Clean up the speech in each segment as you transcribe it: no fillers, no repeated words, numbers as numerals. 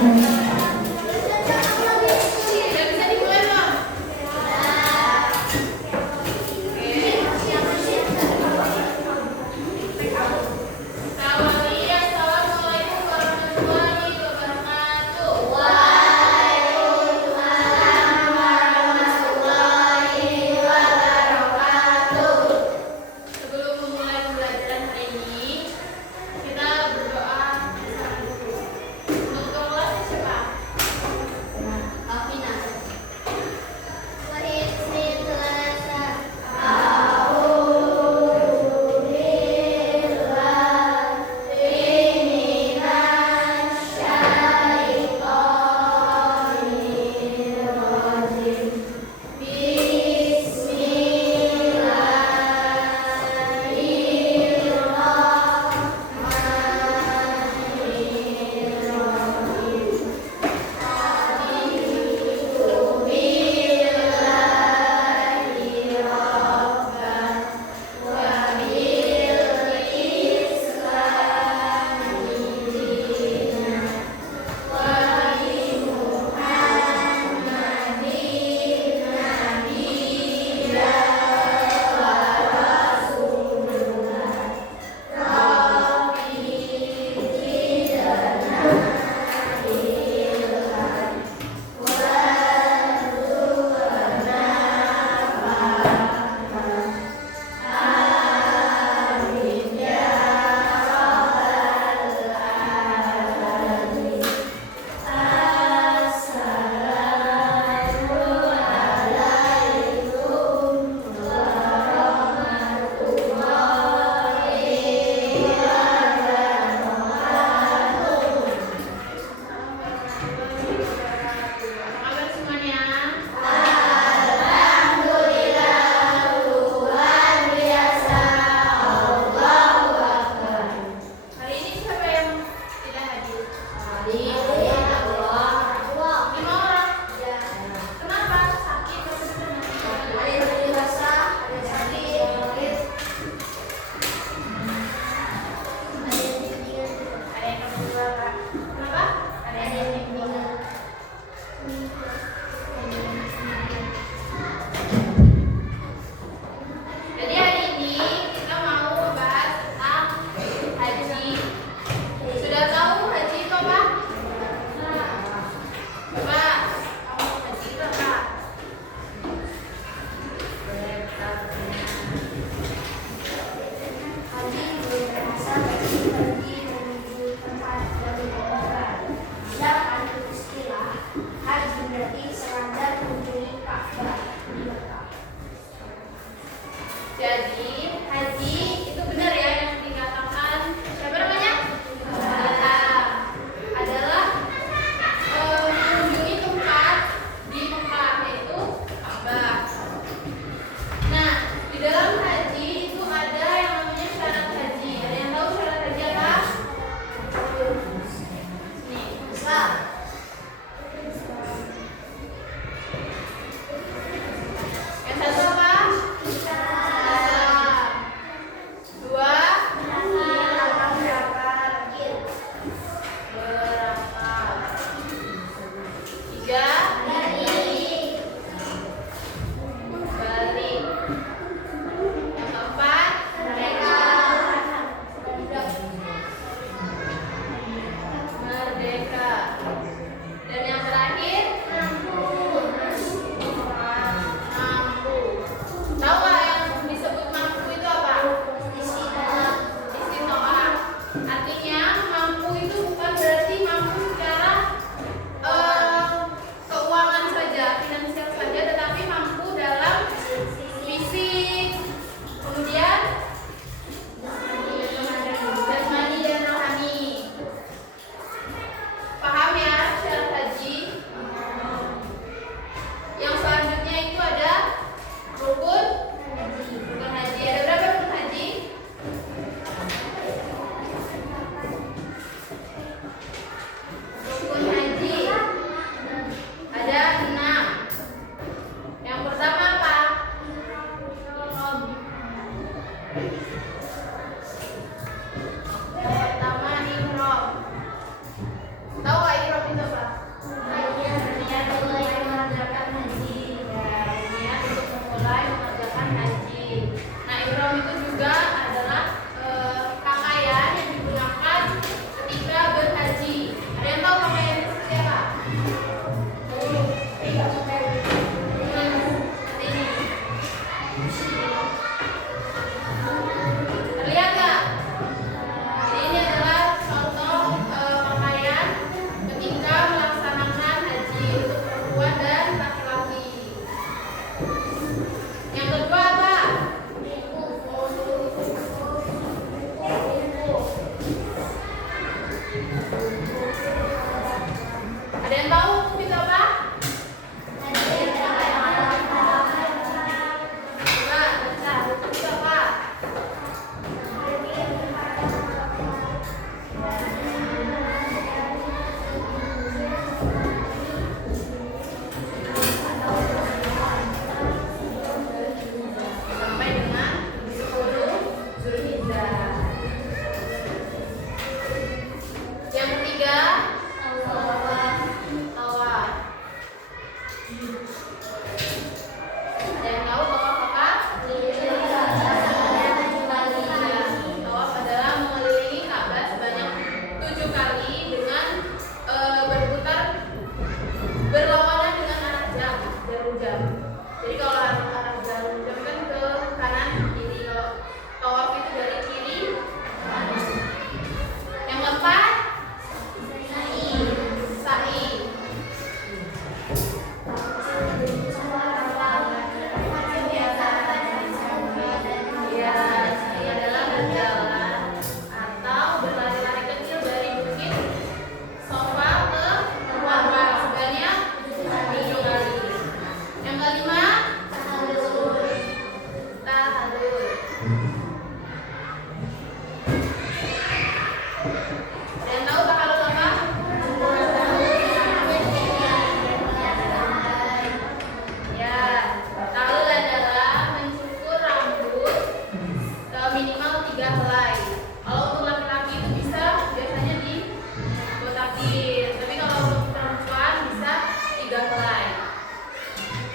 Untuk kelas siapa? Ada yang tahu tahalul apa? Ya, tahalul adalah mencukur rambut minimal 3 helai. Kalau untuk laki-laki itu bisa biasanya dibotakin, tapi kalau untuk perempuan bisa 3 helai.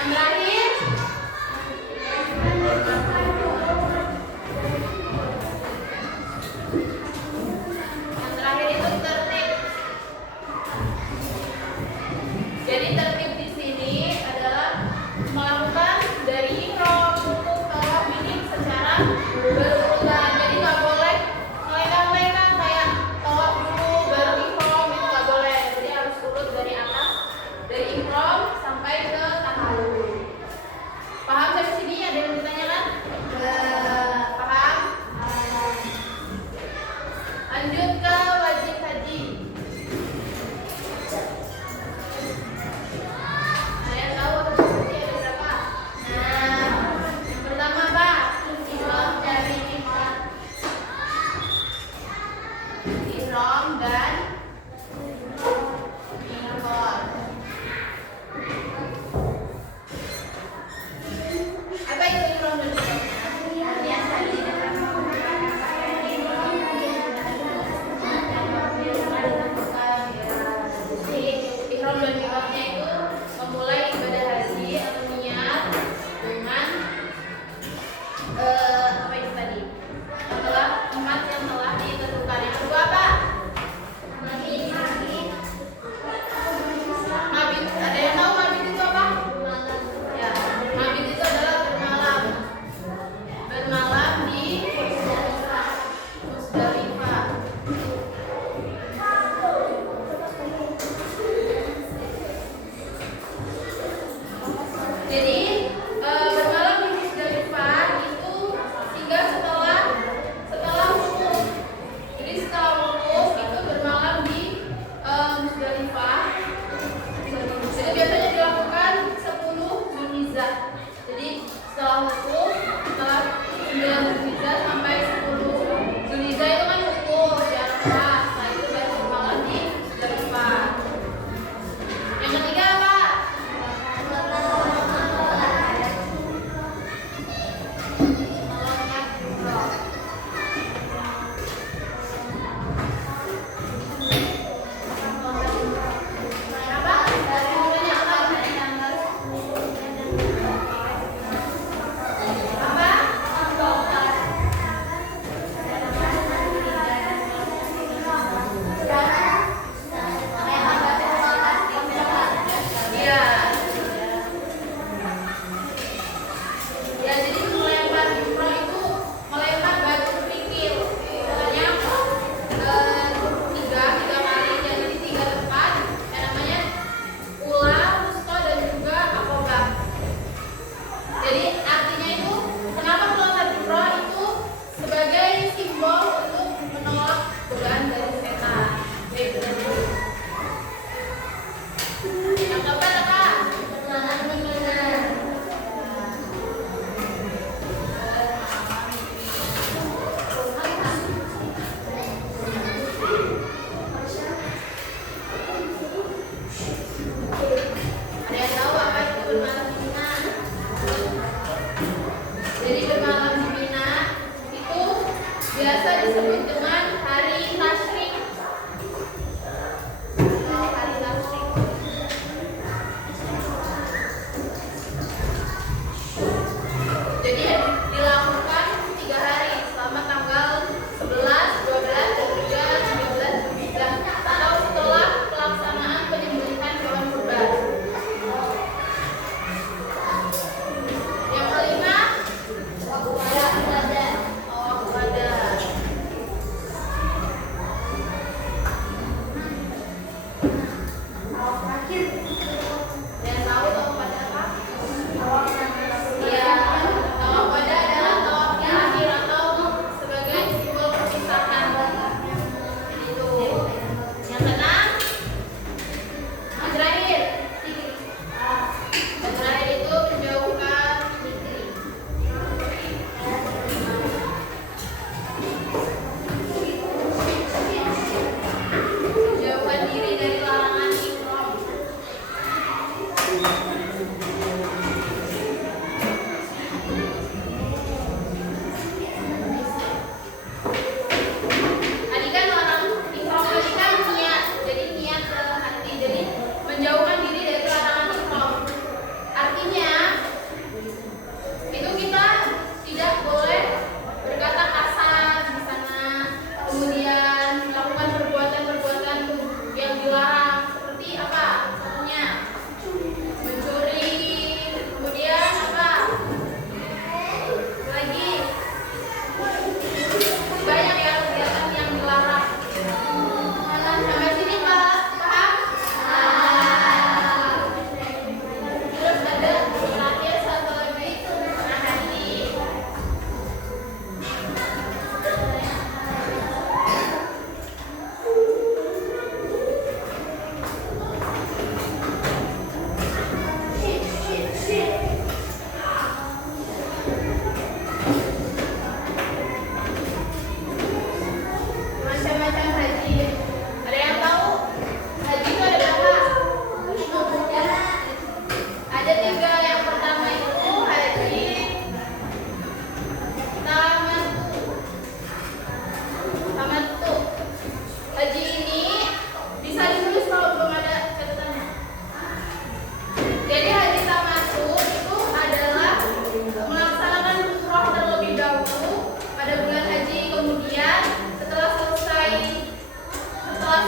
Yang terakhir, itu tertib. Jadi tertib di sini adalah melakukan dari ihram, wukuf, tawaf ini secara berurutan. Jadi nggak boleh melenggang-lenggang kayak tawaf dulu baru ihram, itu nggak boleh. Jadi harus urut dari atas, dari ihram sampai ke tahallul. Paham sampai sini? Ada yang ditanyakan? Paham? Lanjut ke wajib haji. Saya tahu wajib haji ada berapa? Nah, yang pertama apa? Ihram dari miqat. Ihram dan miqat. Apa itu ihram dan miqat? Ihram dan miqatnya itu memulai ibadah haji atau niat dengan apa itu tadi? Setelah tempat yang telah ditentukan. Yang kedua apa?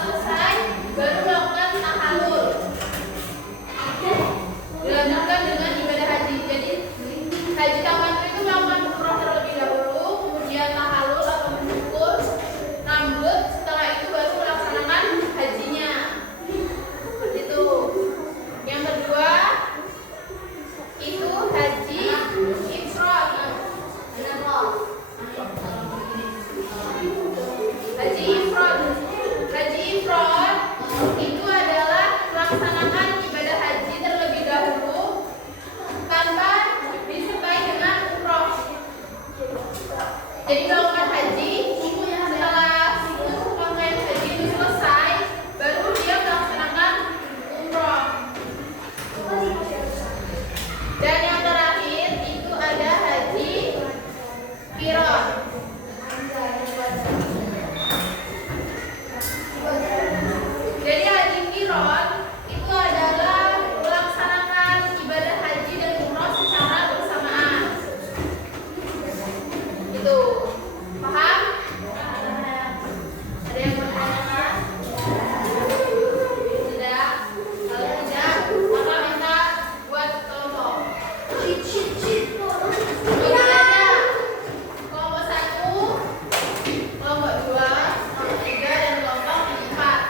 selesai baru melakukan tahallul. Dilanjutkan dengan ibadah haji. Jadi haji tamattu itu melakukan umroh terlebih dahulu, kemudian tahallul atau mencukur rambut, setelah itu baru melaksanakan hajinya. Itu. Yang kedua itu haji ifrad. Haji ifrad. Haji ifrad itu adalah melaksanakan ibadah haji terlebih dahulu tanpa disertai dengan umroh. Jadi melakukan haji, setelah itu rangkaian haji itu selesai, baru dia melaksanakan umroh. Dan yang terakhir itu ada haji qiran. Jadi haji qiran itu adalah melaksanakan ibadah haji dan umroh secara bersamaan. Itu paham? Ada yang bertanya? Tidak? Kalau tidak, maka minta buat kelompok. Bagi aja. Kelompok 1, kelompok 2, kelompok 3, dan kelompok 4.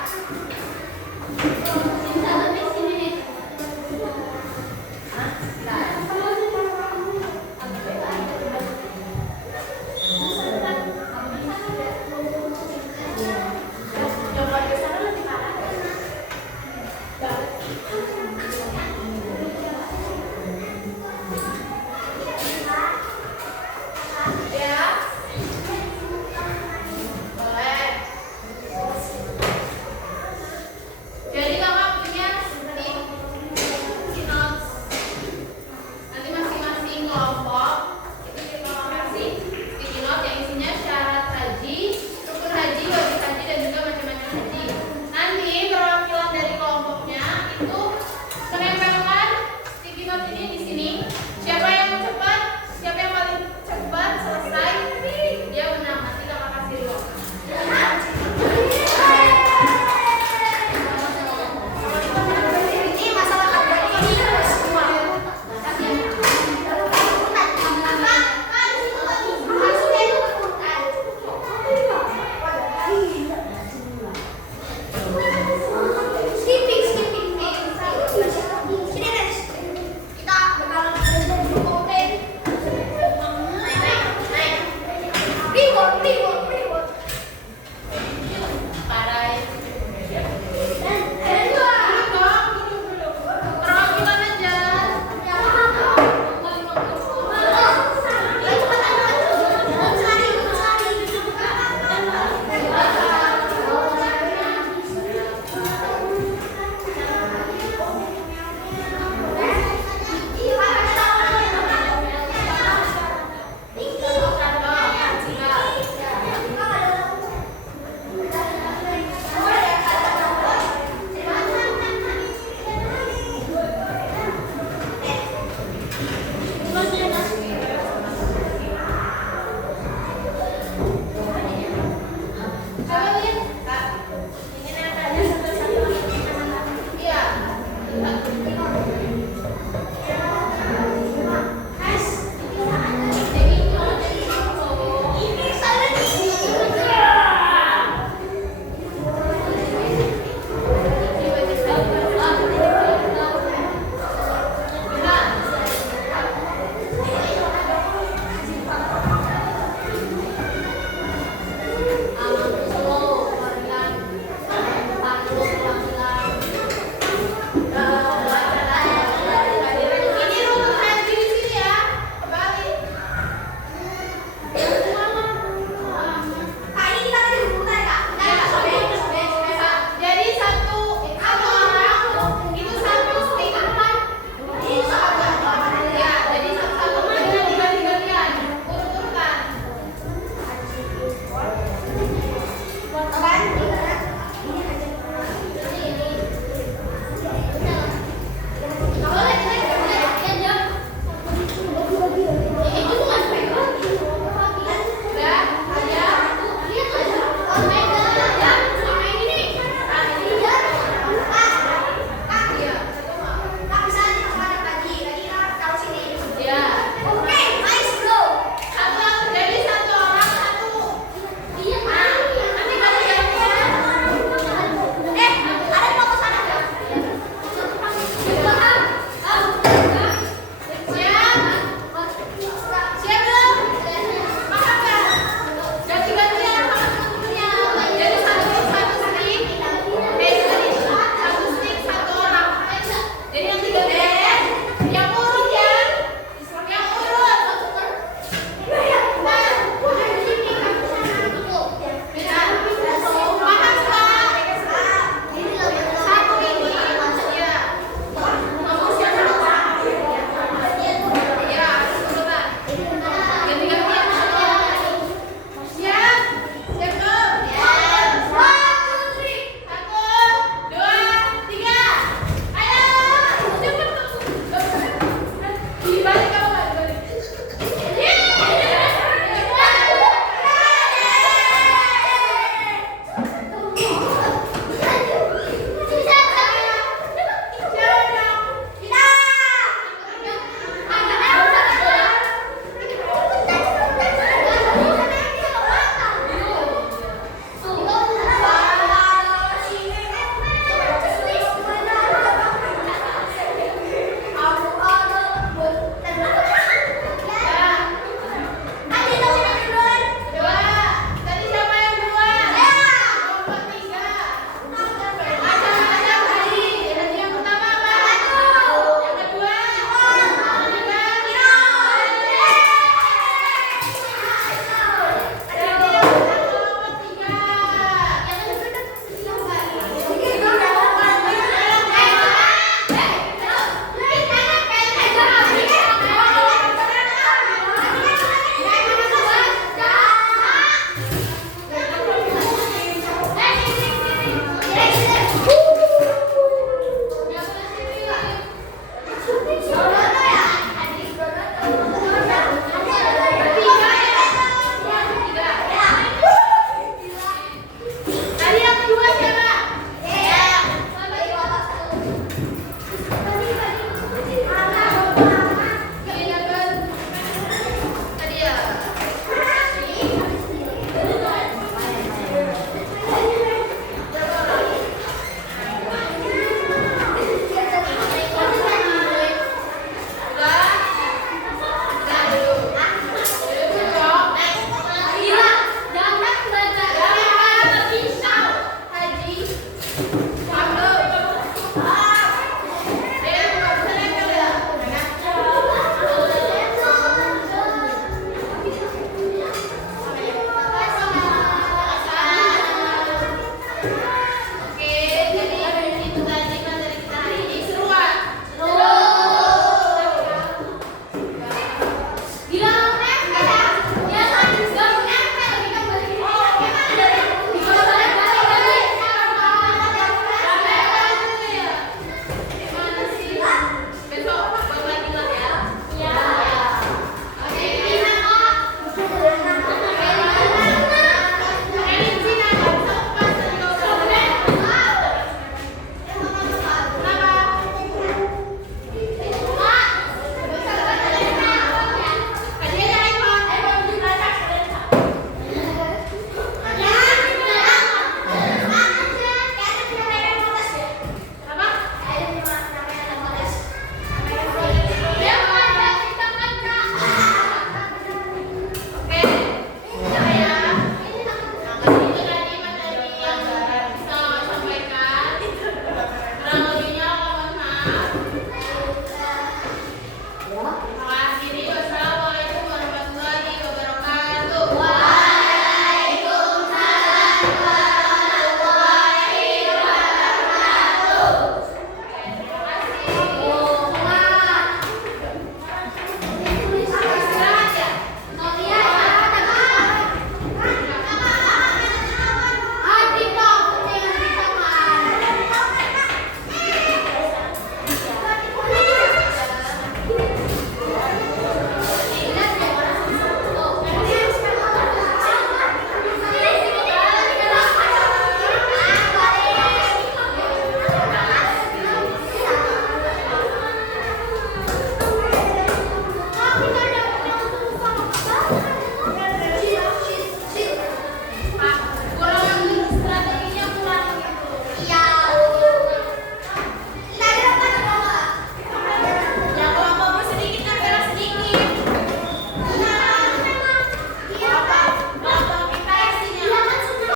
Ya, boleh. Jadi kakak punya sticky notes. Nanti masing-masing kelompok itu kita kasih sticky note yang isinya syarat haji, rukun haji, wajib haji, dan juga macam-macam haji. Nanti perwakilan dari kelompoknya itu menempelkan sticky note ini di sini. Siapa yang cepat, siapa yang paling cepat selesai, dia menang. Nanti kakak kasih ruang. Ini masalah apa ini semua. Skipping. Sini guys. Kita bakalan open. Naik. Reward. Parai. Perwakilan aja.